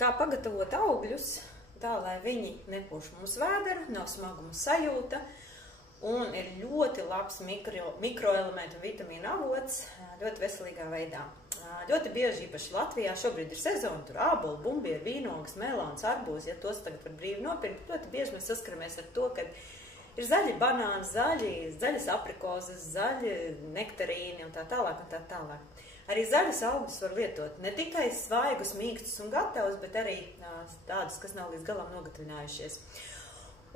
Kā pagatavot augļus, tā, lai viņi nepoš mūsu vēderu, nav smaguma sajūta un ir ļoti labs mikroelementu un vitamīnu avots ļoti veselīgā veidā. Ļoti bieži, īpaši Latvijā, šobrīd ir sezona, tur āboli, bumbieri, vīnogas, melons, arbūzi, ja tos tagad var brīvi nopirkt. Ļoti bieži mēs saskaramies ar to, ka ir zaļi banāni, zaļas aprikozes, zaļi nektarīni un tā tālāk un tā tālāk. Arī zaļus augļus var lietot ne tikai svaigus, mīkstus un gatavus, bet arī tādus, kas nav līdz galam nogatavinājušies.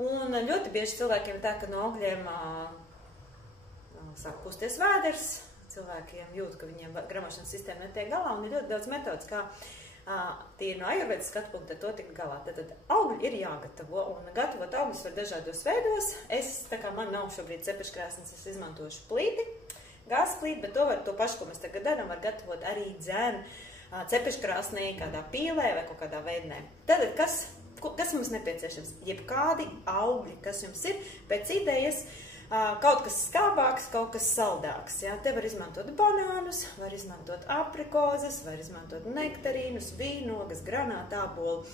Un ļoti bieži cilvēkiem tā, ka no augļiem sāk kusties vēders, cilvēkiem jūt, ka viņiem gramošanas sistēma netiek galā, un ir ļoti daudz metodas, kā tīri no ajurvēdas skatu punkta to tikt galā. Tad augļi ir jāgatavo, un gatavot augļus var dažādos veidos. Tā kā man nav šobrīd cepeškrāsnes, es izmantošu plīti, gāzes plīti, bet to pašu, ko mēs tagad darām, var gatavot arī cepeškrāsnī, kādā pīlē vai kaut kādā veidnē. Tad, kas mums nepieciešams? Jebkādi augļi, kas jums ir, pēc idejas, kaut kas skābāks, kaut kas saldāks. Ja? Te var izmantot banānus, var izmantot aprikozes, var izmantot nektarīnus, vīnogas, granātābolu,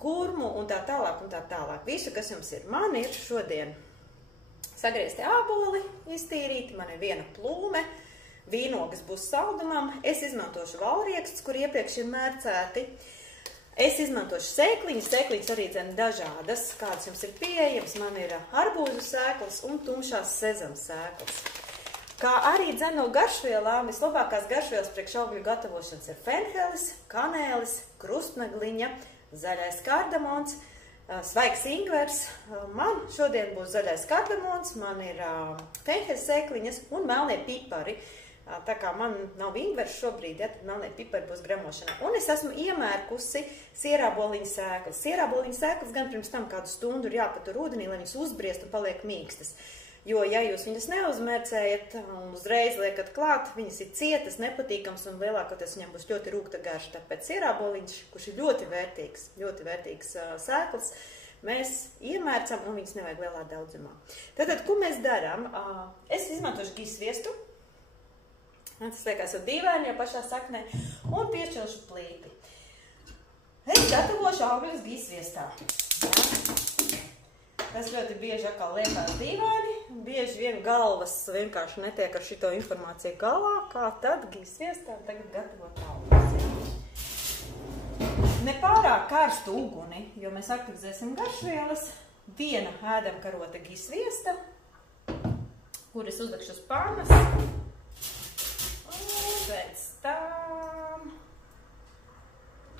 hurmu un tā tālāk un tā tālāk. Visu, kas jums ir. Man ir šodien sagriezti āboli iztīrīti, man ir viena plūme, vīnogas būs saldumam, es izmantošu valriekstus, kur iepriekš ir mērcēti. Es izmantošu sēkliņas arī dažādas, kādas jums ir pieejamas. Man ir arbūzu sēklas un tumšās sezams sēklas. Kā arī no garšvielām, vislabākās garšvielas priekš augļu gatavošanas ir fenhelis, kanēlis, krustnagliņa, zaļais kardamons, svaigs ingvers. Man šodien būs zaļais kardamons, man ir fenhelis sēkliņas un melnie pipari. Tā kā man nav ingvers šobrīd, ja, tad melnie pipari būs gramošanā. Un es esmu iemērkusi sierāboliņu sēklas. Sierāboliņu sēklas gan pirms tam kādu stundu ir jāpatur ūdenī, lai viņas uzbriest un paliek mīkstas. Jo, ja jūs viņas neuzmērcējat un uzreiz liekat klāt, viņas ir cietas, nepatīkams un lielākoties viņam būs ļoti rūgta garša. Tāpēc sierāboliņš, kurš ir ļoti vērtīgs sēklas, mēs iemērcam un viņas nevajag lielā daudzumā. Tātad, ko mēs darām? Es izmantošu gijas sviestu. Tas liekas jau dīvaini, jau pašā saknē, un piešķilšu plīti. Es gatavošu augļus gijas sviestā. Ja? Tas ļoti bieži atkal liekas dīvaini, bieži vien galvas vienkārši netiek ar šito informāciju galā, kā tad gijas sviestā tagad gatavot augļus. Nepārāk karstu uguni, jo mēs aktivizēsim garšvielas, viena ēdamkarota gijas sviesta, kur es uzlikšu uz pannas. Pēc tam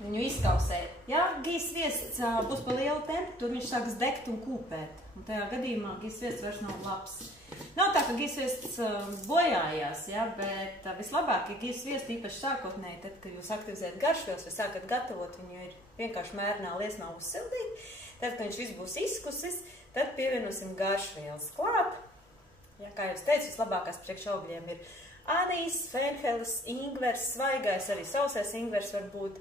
viņu izkausēt. Ja gijas sviests būs pa lielu temperatūru, viņš sāks degt un kūpēt. Un tajā gadījumā gijas sviests vairs nav labs. Nav tā, ka gijas sviests bojājās, ja, bet vislabāk ir gijas sviests īpaši sākotnēji, tad, kad jūs aktivizējat garšvielas vai sākat gatavot, viņu ir vienkārši mērenā liesmā uzsildīt. Tad, kad viņš viss būs izkusis, tad pievienosim garšvielas klāt. Ja, kā jūs teicu, vislabākās priekš augļiem ir anīs, fenhelis, ingvers, svaigais, arī sausais ingvers var būt.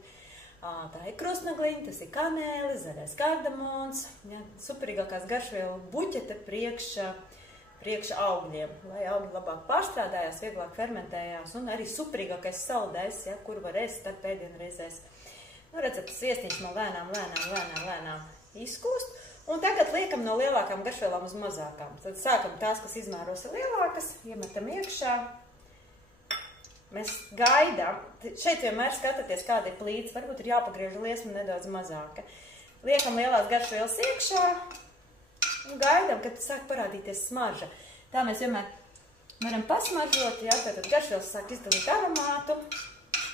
Tā ir krustnagliņa, tas ir kanēlis, zaļais kardamons. Ja, superīgākās garšvielu buķete priekš augļiem, lai augļi labāk pārstrādājās, vieglāk fermentējās un arī superīgākais saldais, ja, kuru var ēst tad pēdienreizēs. Nu, redzat, sviestiņš man lēnām izkūst. Un tagad liekam no lielākām garšvielām uz mazākām. Tad sākam tās, kas izmēros ir lielākas, iemetam iekšā. Mēs gaidām, šeit vienmēr skatāties, kāda ir plīts, varbūt ir jāpagriež liesma nedaudz mazāka. Liekam lielās garšvielas iekšā un gaidām, kad sāk parādīties smarža. Tā mēs vienmēr varam pasmaržot, ja, tad garšvielas sāk izdalīt aromātu.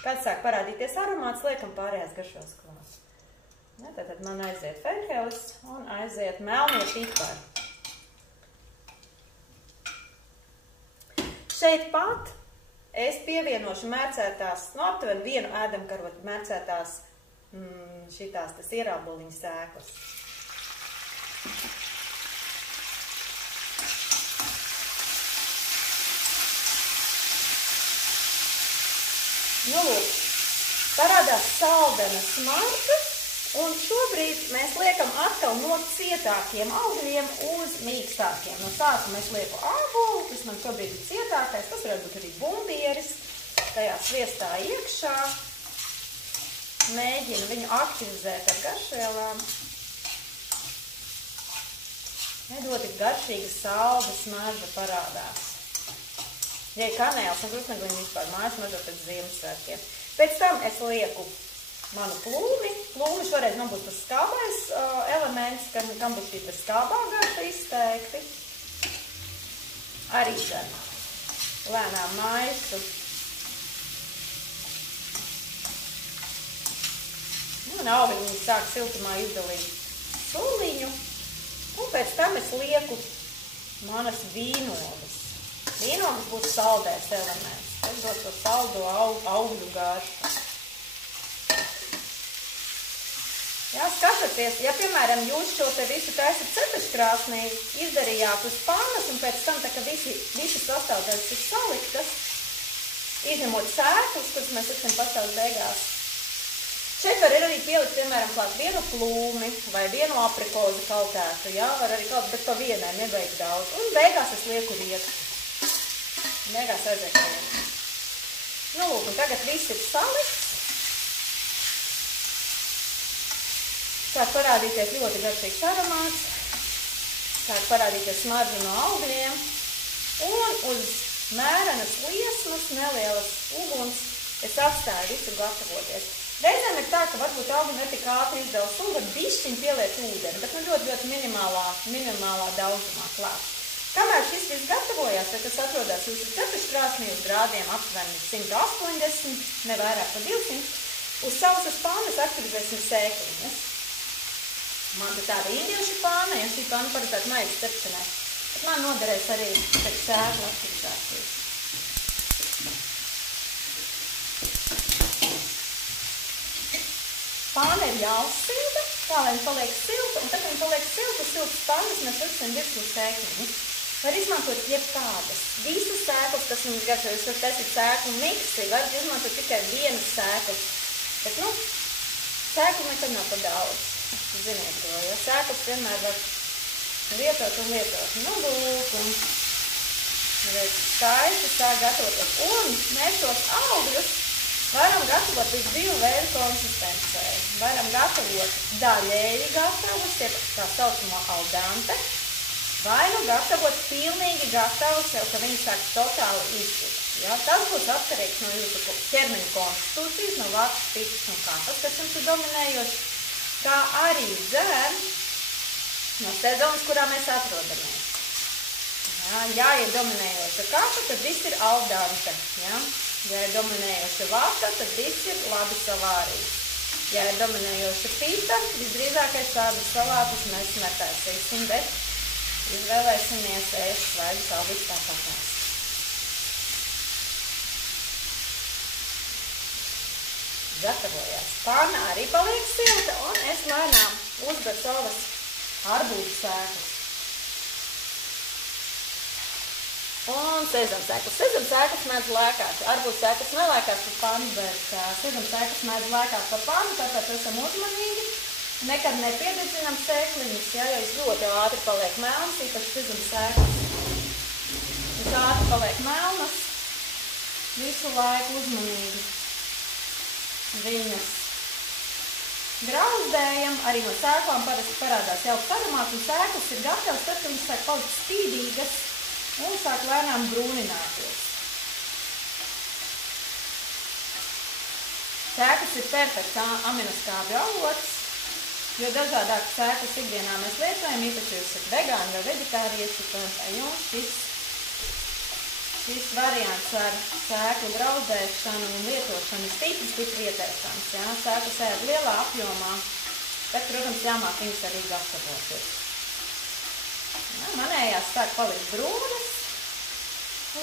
Kad sāk parādīties aromāts, liekam pārējās garšvielas klāt. Ja, tad man aiziet fenhelis un aiziet melnie pipari. Šeit pat es pievienošu mērcētās, no aptuveni vienu ēdamkarotu mērcētās tas ierāboliņu sēklas. Nu, lūk, parādās saldena smarža, un šobrīd mēs liekam atkal no cietākiem augļiem uz mīkstākiem. No sākuma es lieku ābolu, tas man šobrīd ir cietākais, tas varētu būt arī bumbieris, tajā sviestā iekšā. mēģinu viņu aktivizēt ar garšvielām. Ļoti garšīga salda smarža parādās. Ja ir kanēls un krustnegliņi vispār mājas mažo pēc Ziemassvētkiem. Pēc tam es lieku manu plūmi. Plūmi šoreiz man būs tas skābais elements, kam būs šī skābā garša izteikti. Arī gan lēnām maisu. Un augiņi sāk siltumā izdalīt suliņu. Un pēc tam es lieku manas vīnogas. Vīnogas būs saldēs elements. Tas dos to saldo augļu garšu. Jā, skatoties, ja, piemēram, jūs šo te visu taisat cepeškrāsnī, izdarījāt uz pannas un pēc tam, tā ka visi sastāvdaļas ir saliktas, izņemot sēklas, kuras mēs liksim pastāvs beigās. Šeit var arī pielikt, piemēram, klāt vienu plūmi vai vienu aprikozi kaltētu, jā, var arī kaut, bet pa vienai nevajag daudz. Un beigās es lieku riekstu. Beigās aiziet riekstu. Nu, lūk, un tagad viss ir salikts. Sāk parādīties ļoti garšīgs aromāts. Sāk parādīties smarža no augļiem. Un uz mērenas liesmas, nelielas uguns, es atstāju visu gatavoties. Reizēm ir tā, ka varbūt augi netik ātri izdala sulu, tad bišķiņ pieliet ūdeni, bet ļoti minimālā daudzumā klāt. Kamēr šis viss gatavojās, tad tas atrodas jūsu cepeškrāsnī uz grādiem aptuveni 180, ne vairāk par 200. Uz sausas pannas aktivizēsim sēkliņas. Man te tāda indiešu pāna, ja šī pāna paredzētu maizes cepšanai, bet man noderēs arī pēc sēklu aktivizācijas. Pāna ir jāuzsilda, tā lai viņa paliek silta, un tad, kad viņa paliek siltas pannas, mēs liksim virsū sēkliņus. Var izmantot jebkādas. Visas sēklas, kas jums garšo, jūs varat taisīt sēklu miksi, varat izmantot tikai vienas sēklas. Bet, nu, sēklu nekad nav par daudz. Ziniet to, jo sēklas vienmēr var lietot un lietot. Nu, lūk, un skaisti sāk gatavoties. Un mēs tos augļus varam gatavot līdz 2 veidu konsistencē. Varam gatavot daļēji gatavus, jeb tā saucamo al dente, vai nu gatavot pilnīgi gatavus, jau ka viņi sāk totāli izšķirt. Ja? Tas būs atkarīgs no jūsu ķermeņa konstitūcijas, no vārtas pitas un kapas, kas jums ir dominējoši, kā arī dzen no sezonas, kurā mēs atrodamies. Ja ir dominējoša kapa, tad viss ir al dente. Ja? Ja ir dominējoša vārta, tad viss ir labi savārīts. Ja ir dominējoša pita, visdrīzākais tādas salātus mēs netaisīsim, bet izvēlēsimies ēst svaigu saldītas tāpatās. Gatavojās. Panna arī paliek silta, un es lēnām uzberu savas arbūzu sēklas. Un sezamsēklas. Sezamsēklas mēdz lēkāt. Arbūzu sēklas nelēkās par pannu, bet sezamsēklas mēdz lēkāt par pannu, tāpēc esam uzmanīgi. Nekad nepiededzinām sēkliņus, ja, jo es ļoti ātri paliek melnas, īpaši sezamsēklas. Es ātri paliek melnas, visu laiku uzmanīgi viņas grauzdējam. Arī no sēklām parasti parādās jauks aromāts, un sēklas ir gatavas, tad, kad viņas sāk palikt spīdīgas un sāk lēnām brūnināties. Sēklas ir perfekts aminoskābju avots, jo dažādākas sēklas ikdienā mēs lietojam, īpaši jūs esat vegāni vai veģetārieši, tad jums šis variants ar sēklu grauzdēšanu un lietošanu ir stipri lietošams. Ja? Sēklas ēd lielā apjomā, bet, protams, jāmāk viņas arī gatavoties. Ja, manējās sāk palikt brūnas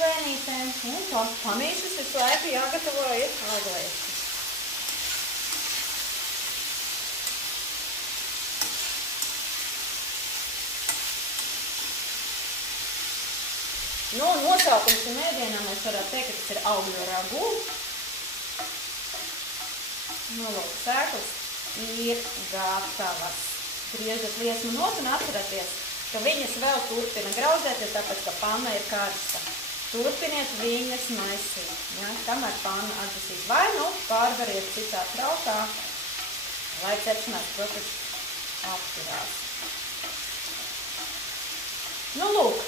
lēnītēm, un pamīšas visu laiku jāgatavo ir auglēšas. Nu, nosaukums šim ēdienam mēs varētu teikt, ka tas ir augļu ragu. Nu, lūk, sēklas ir gatavas. Griežat liesmu nost un atceraties, ka viņas vēl turpina grauzdēties, tāpēc, ka panna ir karsta. Turpiniet viņas maisīt, ja? Kamēr panna atdusīs. Vai nu pārvariet citā traukā, lai cepšanās process apturās. Nu, lūk,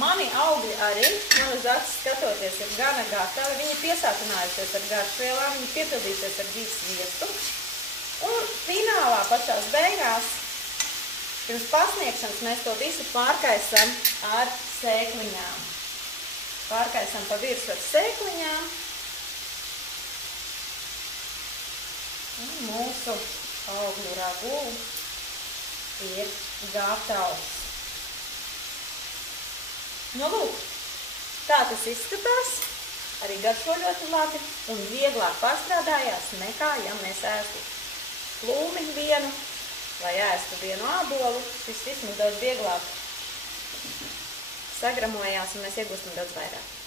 mani augļi arī, man uz acis skatoties, ir gana gatavi. Viņi ir piesātinājušies ar garšvielām, viņi piepildīsies ar dzīves sviestu. Un finālā pašās beigās, pirms pasniegšanas, mēs to visu pārkaisam ar sēkliņām. Pārkaisam pa virsu ar sēkliņām. Un mūsu augļu ragu ir gatavs. Nu, lūk, tā tas izskatās, arī garšo ļoti labi un vieglāk pārstrādājās nekā, ja mēs ēstu plūmi vienu vai ēstu vienu ābolu. Šis vismaz daudz vieglāk sagramojās un mēs iegūstam daudz vairāk.